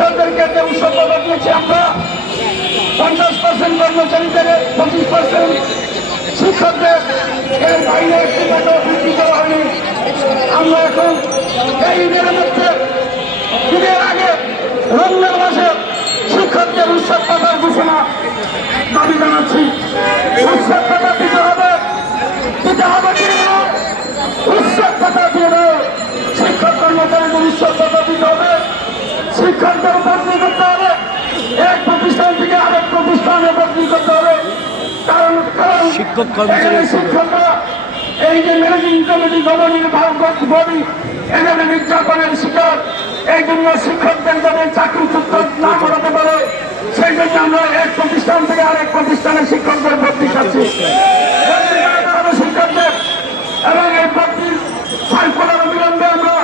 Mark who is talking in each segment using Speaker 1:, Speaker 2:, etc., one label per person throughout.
Speaker 1: ডাক্তারদেরকে তেরোশো টাকা দিয়েছি আমরা, পঞ্চাশ পার্সেন্ট কর্মচারীদের, পঁচিশ পার্সেন্ট শিক্ষকদের, এর বাইরে একটি টাকা বৃদ্ধি করা হয়নি। আমরা এখন এই ঈদের মধ্যে, ঈদের আগে রঙের মাসে শিক্ষকদের উৎসব পাতার ঘোষণা দাবি জানাচ্ছি। উৎসব পাতা দিতে হবে দিতে হবে উৎসব পাতা দিয়ে দেয় শিক্ষক কর্মচারীদের উৎসব পাতা
Speaker 2: শিক্ষক কর্মচারী
Speaker 1: এই যে ম্যানেজিং কমিটি গভর্নিং বডি, এখানে নির্যাতনের শিকার, এই জন্য শিক্ষকদের যাতে চাকরি চুক্ত না করাতে পারে, সেই জন্য আমরা এক প্রতিষ্ঠান থেকে আরেক প্রতিষ্ঠানে শিক্ষকদের ভর্তি হবে শিক্ষকদের, এবং এই ভর্তির সার্কুলার অবিলম্বে আমরা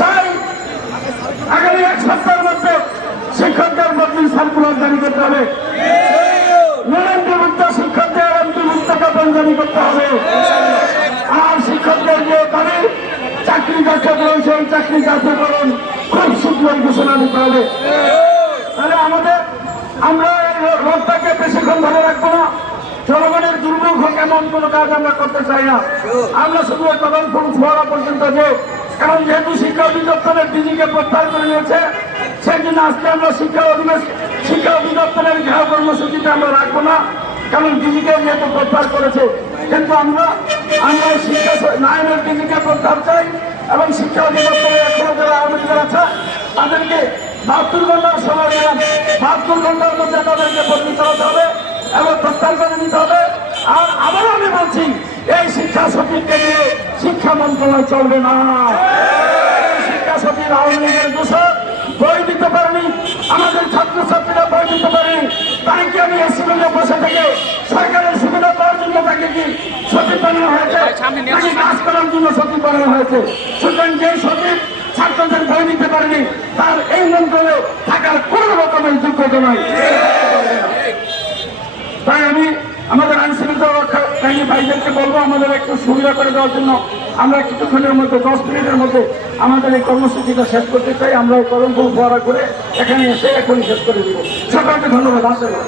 Speaker 1: চাই। আগামী এক সপ্তাহের মধ্যে শিক্ষকদের বদলি সার্কুলার জারি করতে হবে। করতে হবে আর শিক্ষকদের যে তাদের চাকরি যাচাকরণ সেই চাকরি যাচাকরণ খুব শীঘ্রই ঘোষণা দিতে হবে তাহলে আমাদের আমরা এই রোগটাকে বেশিক্ষণ ধরে রাখব না জনগণের দুর্ভোগ হোক এমন কোনো কাজ আমরা করতে চাই না আমরা শুধু তদন্ত ফোয়ারা পর্যন্ত যে কারণ যেহেতু শিক্ষা অধিদপ্তরের ডিজিকে প্রত্যাহার করে নিয়েছে সেই জন্য আজকে আমরা শিক্ষা অধিবেশ শিক্ষা অধিদপ্তরের গৃহ কর্মসূচিতে আমরা রাখব না। কারণ ডিজিকে যেহেতু প্রত্যাহার করেছে। কিন্তু আমরা আমরা শিক্ষা নায়নের ডিজিকে প্রত্যাহার চাই এবং শিক্ষা অধিদপ্তরের এখনও যারা আওয়ামী আছে, তাদেরকে বাহাত্তর ঘণ্টার সময় দিলাম বাহাত্তর ঘণ্টার মধ্যে তাদেরকে বদলি করাতে হবে এবং প্রত্যাহার করে নিতে হবে। আর আবারও আমি বলছি, এই শিক্ষা সচিবকে নিয়ে শিক্ষা মন্ত্রণালয় চলবে না। শিক্ষা সচিব আওয়ামী লীগের দোষর বই দিতে পারেনি আমাদের ছাত্রছাত্রীরা বই দিতে পারেনি তাই কি আমি এসিমেন্টে বসে থেকে সরকারের সুবিধা পাওয়ার জন্য তাকে কি সচিব বানানো হয়েছে। তাকে কাজ করার জন্য সচিব বানানো হয়েছে। সুতরাং যে সচিব ছাত্রদের বই দিতে পারেনি তার এই মন্ত্রণে থাকার কোনো রকমের যোগ্যতা নয় তাই আমি আমাদের আইন শৃঙ্খলা রক্ষা বাহিনী ভাইদেরকে বলব আমাদের একটু সুবিধা করে দেওয়ার জন্য আমরা কিছুক্ষণের মধ্যে দশ মিনিটের মধ্যে আমাদের এই কর্মসূচিটা শেষ করতে চাই। আমরা এই কলম ফোয়ারা করে এখানে এসে এখনই শেষ করে দিব। সকলকে ধন্যবাদ আসলে